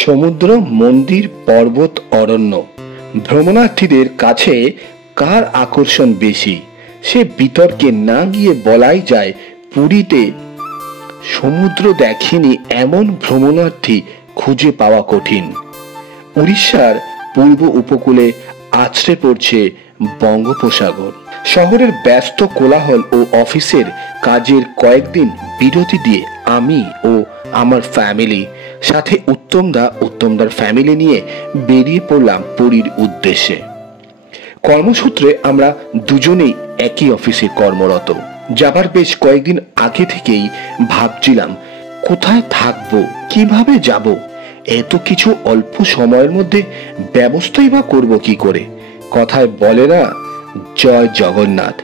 সমুদ্র, মন্দির, পর্বত, অরণ্য, ভ্রমণার্থীদের কাছে কার আকর্ষণ বেশি সে বিতর্কে না গিয়ে বলাই যায়, পুরীতে সমুদ্র দেখেনি এমন ভ্রমণার্থী খুঁজে পাওয়া কঠিন। উড়িষ্যার পূর্ব উপকূলে আছড়ে পড়ছে বঙ্গোপসাগর। শহরের ব্যস্ত কোলাহল ও অফিসের কাজের কয়েকদিন বিরতি দিয়ে আমি ও আমার ফ্যামিলি, সাথে উত্তমদার ফ্যামিলি নিয়ে বেরিয়ে পড়লাম পুরীর উদ্দেশ্যে। কর্মসূত্রে আমরা দুজনেই একই অফিসে কর্মরত। যাবার বেশ কয়েকদিন আগে থেকেই ভাবছিলাম কোথায় থাকবো, কিভাবে যাব, এত কিছু অল্প সময়ের মধ্যে ব্যবস্থাই বা করবো কি করে। কথায় বলে না, জয় জগন্নাথ।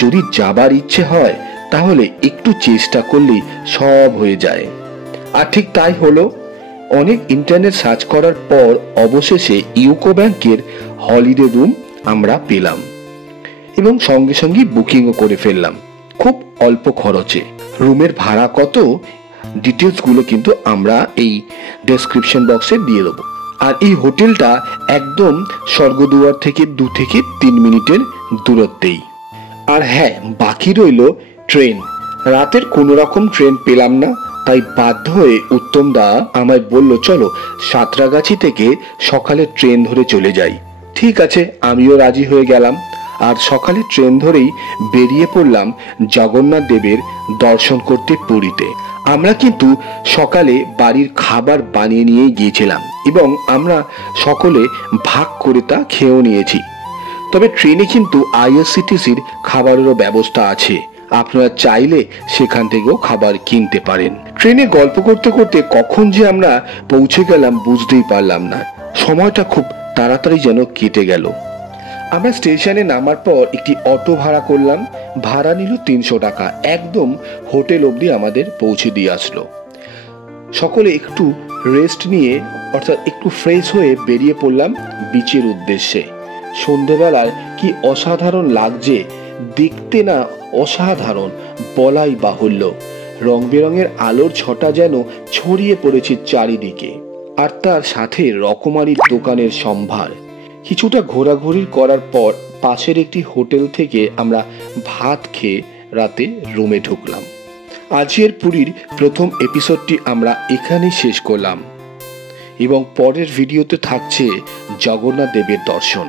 যদি যাবার ইচ্ছে হয় তাহলে একটু চেষ্টা করলেই সব হয়ে যায়। আর ঠিক তাই হলো। অনেক ইন্টারনেট সার্চ করার পর অবশেষে ইউকো ব্যাংকের হলিডে রুম আমরা পেলাম এবং সঙ্গে সঙ্গে বুকিংও করে ফেললাম খুব অল্প খরচে। রুমের ভাড়া কত, ডিটেলস গুলো কিন্তু আমরা এই ডেসক্রিপশন বক্সে দিয়ে দেবো। আর এই হোটেলটা একদম স্বর্গদুয়ার থেকে 2 থেকে 3 মিনিটের দূরত্বেই। আর হ্যাঁ, বাকি রইল ট্রেন। রাতের কোনো রকম ট্রেন পেলাম না, তাই বাধ্য হয়ে উত্তমদা আমায় বলল, চলো সাঁতরাগাছি থেকে সকালে ট্রেন ধরে চলে যাই। ঠিক আছে, আমিও রাজি হয়ে গেলাম। আর সকালে ট্রেন ধরেই বেরিয়ে পড়লাম জগন্নাথ দেবের দর্শন করতে পুরীতে। আমরা কিন্তু সকালে বাড়ির খাবার বানিয়ে নিয়ে গিয়েছিলাম এবং আমরা সকলে ভাগ করে তা খেয়েও নিয়েছি। তবে ট্রেনে কিন্তু আইআরসিটিসির খাবারেরও ব্যবস্থা আছে, আপনারা চাইলে সেখান থেকেও খাবার কিনতে পারেন। ট্রেনে গল্প করতে করতে কখন যে আমরা পৌঁছে গেলাম বুঝতেই পারলাম না, সময়টা খুব তাড়াতাড়ি যেন কেটে গেল। আমরা স্টেশনে নামার পর একটি অটো ভাড়া করলাম। ভাড়া নিল 300 টাকা, একদম হোটেল অবধি আমাদের পৌঁছে দিয়ে আসলো। সকলে একটু রেস্ট নিয়ে, অর্থাৎ একটু ফ্রেশ হয়ে বেরিয়ে পড়লাম বিচের উদ্দেশ্যে। সন্ধেবেলায় কি অসাধারণ লাগছে দেখতে, না অসাধারণ বলাই বাহুল্য। রং বেরঙের আলোর ছটা যেন ছড়িয়ে পড়েছে চারিদিকে, আর তার সাথে রকমারি দোকানের সম্ভার। কিছুটা ঘোরাঘুরি করার পর পাশের একটি হোটেল থেকে আমরা ভাত খেয়ে রাতে রুমে ঢুকলাম। আজকের পুরীর প্রথম এপিসোডটি আমরা এখানেই শেষ করলাম এবং পরের ভিডিওতে থাকছে জগন্নাথ দেবের দর্শন।